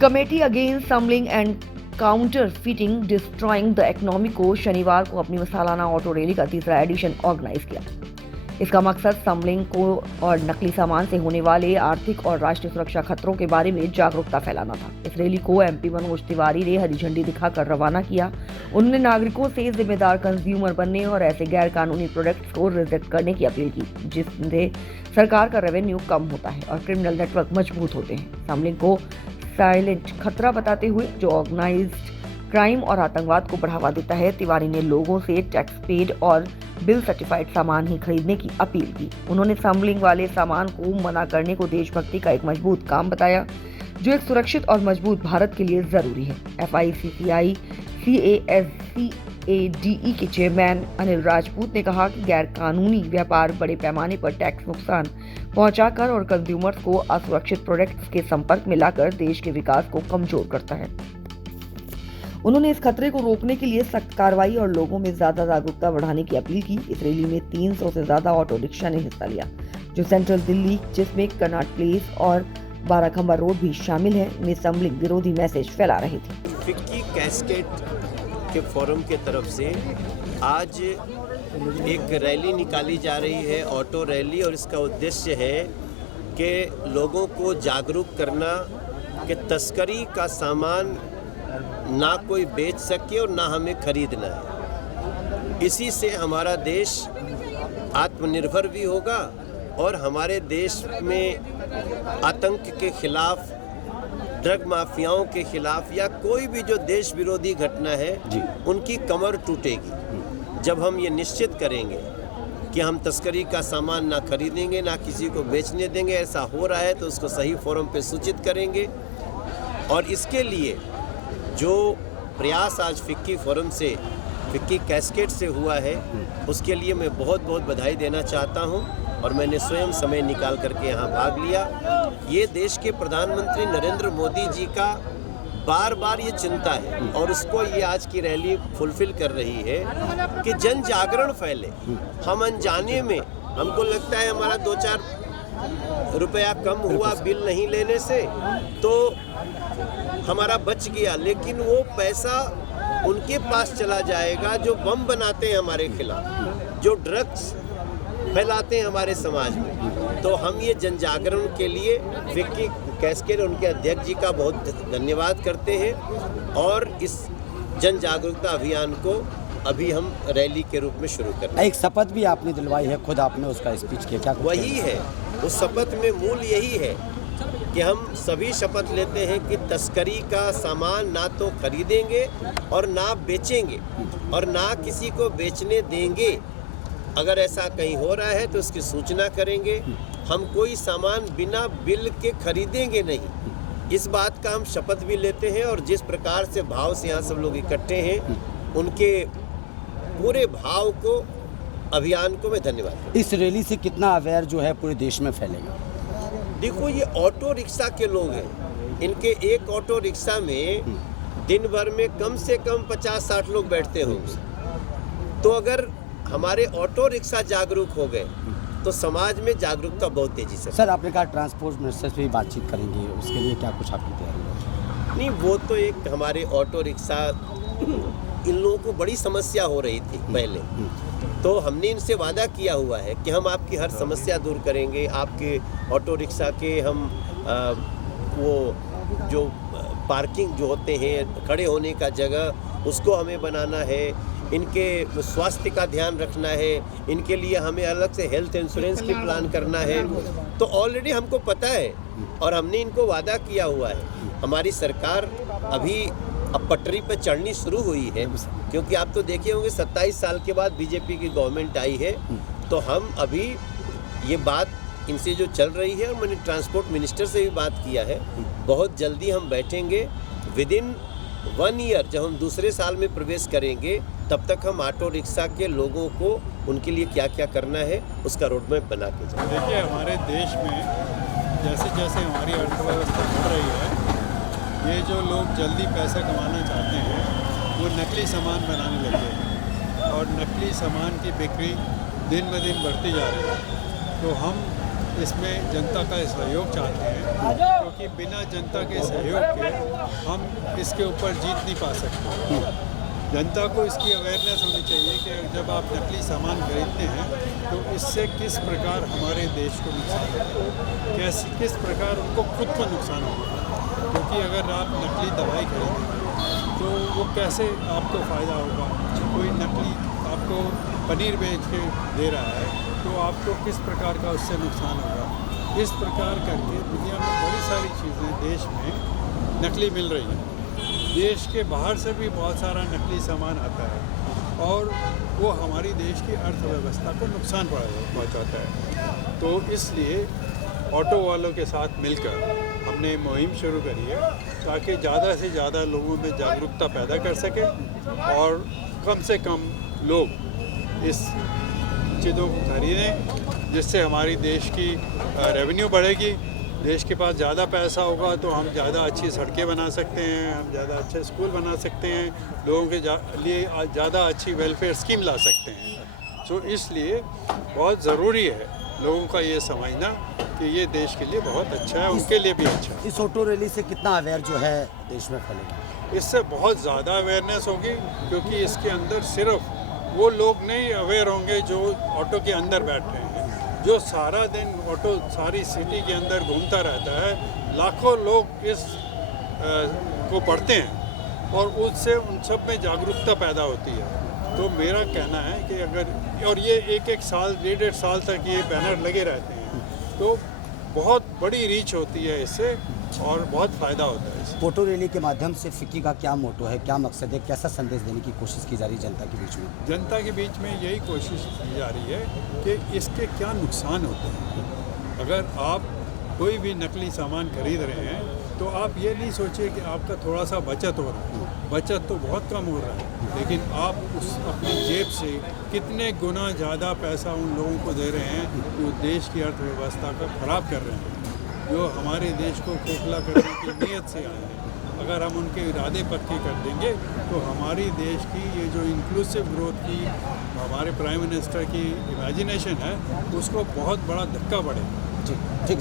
Committee against smuggling and counterfeiting destroying the economy को शनिवार को अपनी सालाना ऑटो रैली का तीसरा एडिशन ऑर्गेनाइज किया। इसका मकसद समलिंग को और नकली सामान से होने वाले आर्थिक और राष्ट्रीय सुरक्षा खतरों के बारे में जागरूकता फैलाना था। इस रैली को एमपी मनोज तिवारी ने हरी झंडी दिखाकर रवाना किया। उन्होंने नागरिकों से जिम्मेदार कंज्यूमर बनने और ऐसे गैर कानूनी प्रोडक्ट्स को रिजेक्ट करने की अपील की जिससे सरकार का रेवेन्यू कम होता है और क्रिमिनल नेटवर्क मजबूत होते हैं। समलिंग को साइलेंट खतरा बताते हुए जो ऑर्गेनाइज्ड क्राइम और आतंकवाद को बढ़ावा देता है, तिवारी ने लोगों से टैक्स पेड और बिल सर्टिफाइड सामान ही खरीदने की अपील की। उन्होंने समलिंग वाले सामान को मना करने को देशभक्ति का एक मजबूत काम बताया जो एक सुरक्षित और मजबूत भारत के लिए जरूरी है। FICCI CASCADE के चेयरमैन अनिल राजपूत ने कहा कि गैर कानूनी व्यापार बड़े पैमाने पर टैक्स नुकसान पहुंचाकर और कंज्यूमर्स को असुरक्षित प्रोडक्ट्स के संपर्क में लाकर देश के विकास को कमजोर करता है। उन्होंने इस खतरे को रोकने के लिए सख्त कार्रवाई और लोगों में ज्यादा जागरूकता बढ़ाने की अपील की। इस रैली में 300 से ज्यादा ऑटो रिक्शा ने हिस्सा लिया जो सेंट्रल दिल्ली, जिसमें कनॉट प्लेस और बाराखंबा रोड भी शामिल है, में समलिंग विरोधी मैसेज फैला रही थी। फिक्की कैस्केड के फोरम के तरफ से आज एक रैली निकाली जा रही है, ऑटो रैली, और इसका उद्देश्य है कि लोगों को जागरूक करना कि तस्करी का सामान ना कोई बेच सके और ना हमें खरीदना है। इसी से हमारा देश आत्मनिर्भर भी होगा और हमारे देश में आतंक के खिलाफ, ड्रग माफियाओं के खिलाफ या कोई भी जो देश विरोधी घटना है उनकी कमर टूटेगी जब हम ये निश्चित करेंगे कि हम तस्करी का सामान ना खरीदेंगे, ना किसी को बेचने देंगे। ऐसा हो रहा है तो उसको सही फोरम पे सूचित करेंगे। और इसके लिए जो प्रयास आज फिक्की फोरम से, फिक्की कैस्केड से हुआ है, उसके लिए मैं बहुत बहुत बधाई देना चाहता हूं। और मैंने स्वयं समय निकाल करके यहां भाग लिया। ये देश के प्रधानमंत्री नरेंद्र मोदी जी का बार बार ये चिंता है और उसको ये आज की रैली फुलफिल कर रही है कि जन जागरण फैले। हम अनजाने में, हमको लगता है हमारा 2-4 रुपया कम हुआ बिल नहीं लेने से तो हमारा बच गया, लेकिन वो पैसा उनके पास चला जाएगा जो बम बनाते हैं हमारे खिलाफ, जो ड्रग्स फैलाते हैं हमारे समाज में। तो हम ये जन जागरण के लिए फिक्की कैस्केड उनके अध्यक्ष जी का बहुत धन्यवाद करते हैं और इस जन जागरूकता अभियान को अभी हम रैली के रूप में शुरू कर रहे हैं। एक शपथ भी आपने दिलवाई है, खुद आपने उसका स्पीच किया, क्या वही है, उस शपथ में मूल यही है कि हम सभी शपथ लेते हैं कि तस्करी का सामान ना तो खरीदेंगे और ना बेचेंगे और ना किसी को बेचने देंगे। अगर ऐसा कहीं हो रहा है तो उसकी सूचना करेंगे। हम कोई सामान बिना बिल के खरीदेंगे नहीं, इस बात का हम शपथ भी लेते हैं। और जिस प्रकार से भाव से यहाँ सब लोग इकट्ठे हैं, उनके पूरे भाव को, अभियान को मैं धन्यवाद करता हूं। इस रैली से कितना अवेयर जो है पूरे देश में फैलेगा? देखो, ये ऑटो रिक्शा के लोग हैं, इनके एक ऑटो रिक्शा में दिन भर में कम से कम 50-60 लोग बैठते होंगे। तो अगर हमारे ऑटो रिक्शा जागरूक हो गए तो समाज में जागरूकता बहुत तेजी से। सर, आपने कहा ट्रांसपोर्ट मिनिस्टर से भी बातचीत करेंगे, उसके लिए क्या कुछ आपकी तैयारी है? नहीं, वो तो एक हमारे ऑटो रिक्शा, इन लोगों को बड़ी समस्या हो रही थी पहले, तो हमने इनसे वादा किया हुआ है कि हम आपकी हर समस्या दूर करेंगे। आपके ऑटो रिक्शा के हम वो जो पार्किंग जो होते हैं, खड़े होने का जगह, उसको हमें बनाना है। इनके स्वास्थ्य का ध्यान रखना है, इनके लिए हमें अलग से हेल्थ इंश्योरेंस की प्लान करना है। तो ऑलरेडी हमको पता है और हमने इनको वादा किया हुआ है। हमारी सरकार अभी अब पटरी पर चढ़नी शुरू हुई है, क्योंकि आप तो देखे होंगे 27 साल के बाद बीजेपी की गवर्नमेंट आई है। तो हम अभी ये बात इनसे जो चल रही है, और मैंने ट्रांसपोर्ट मिनिस्टर से भी बात किया है, बहुत जल्दी हम बैठेंगे। विदिन 1 ईयर जब हम दूसरे साल में प्रवेश करेंगे, तब तक हम ऑटो रिक्शा के लोगों को, उनके लिए क्या क्या करना है, उसका रोड मैप बना के जाएंगे। देखिए, हमारे देश में जैसे जैसे हमारी अर्थव्यवस्था बढ़ रही है, ये जो लोग जल्दी पैसा कमाना चाहते हैं वो नकली सामान बनाने लगे हैं और नकली सामान की बिक्री दिन ब दिन बढ़ती जा रही है। तो हम इसमें जनता का सहयोग चाहते हैं, क्योंकि कि बिना जनता के सहयोग के हम इसके ऊपर जीत नहीं पा सकते। जनता को इसकी अवेयरनेस होनी चाहिए कि जब आप नकली सामान खरीदते हैं तो इससे किस प्रकार हमारे देश को नुकसान होगा, किस प्रकार उनको खुद को नुकसान होगा। क्योंकि अगर आप नकली दवाई खरीदेंगे तो वो कैसे आपको फ़ायदा होगा। कोई नकली आपको पनीर बेच के दे रहा है तो आपको किस प्रकार का उससे नुकसान होगा। इस प्रकार करके दुनिया में बड़ी सारी चीज़ें देश में नकली मिल रही हैं। देश के बाहर से भी बहुत सारा नकली सामान आता है और वो हमारी देश की अर्थव्यवस्था को नुकसान पहुंचाता है। तो इसलिए ऑटो वालों के साथ मिलकर हमने मुहिम शुरू करी है ताकि ज़्यादा से ज़्यादा लोगों में जागरूकता पैदा कर सके और कम से कम लोग इस चीज़ों को खरीदें, जिससे हमारी देश की रेवेन्यू बढ़ेगी। देश के पास ज़्यादा पैसा होगा तो हम ज़्यादा अच्छी सड़कें बना सकते हैं, हम ज़्यादा अच्छे स्कूल बना सकते हैं, लोगों के लिए ज़्यादा अच्छी वेलफेयर स्कीम ला सकते हैं। तो इसलिए बहुत ज़रूरी है लोगों का ये समझना कि ये देश के लिए बहुत अच्छा है, उनके लिए भी अच्छा है। इस ऑटो रैली से कितना अवेयर जो है देश में फैलेगा? इससे बहुत ज़्यादा अवेयरनेस होगी, क्योंकि इसके अंदर सिर्फ वो लोग नहीं अवेयर होंगे जो ऑटो के अंदर बैठ रहे हैं। जो सारा दिन ऑटो सारी सिटी के अंदर घूमता रहता है, लाखों लोग इस को पढ़ते हैं और उससे उन सब में जागरूकता पैदा होती है। तो मेरा कहना है कि अगर और ये एक साल 1.5 साल तक ये बैनर लगे रहते हैं तो बहुत बड़ी रीच होती है इससे और बहुत फ़ायदा होता है इससे। ऑटो रैली के माध्यम से फिक्की का क्या मोटो है, क्या मकसद है, कैसा संदेश देने की कोशिश की जा रही है जनता के बीच में? जनता के बीच में यही कोशिश की जा रही है कि इसके क्या नुकसान होते हैं। अगर आप कोई भी नकली सामान खरीद रहे हैं तो आप ये नहीं सोचिए कि आपका थोड़ा सा बचत हो रहा है, बचत तो बहुत कम हो रहा है, लेकिन आप उस अपनी जेब से कितने गुना ज़्यादा पैसा उन लोगों को दे रहे हैं जो देश की अर्थव्यवस्था को ख़राब कर रहे हैं, जो हमारे देश को खोखला करने की नीयत से आए हैं। अगर हम उनके इरादे पक्के कर देंगे तो हमारी देश की ये जो इंक्लूसिव ग्रोथ की हमारे प्राइम मिनिस्टर की इमेजिनेशन है उसको बहुत बड़ा धक्का पड़ेगा। ठीक ठीक।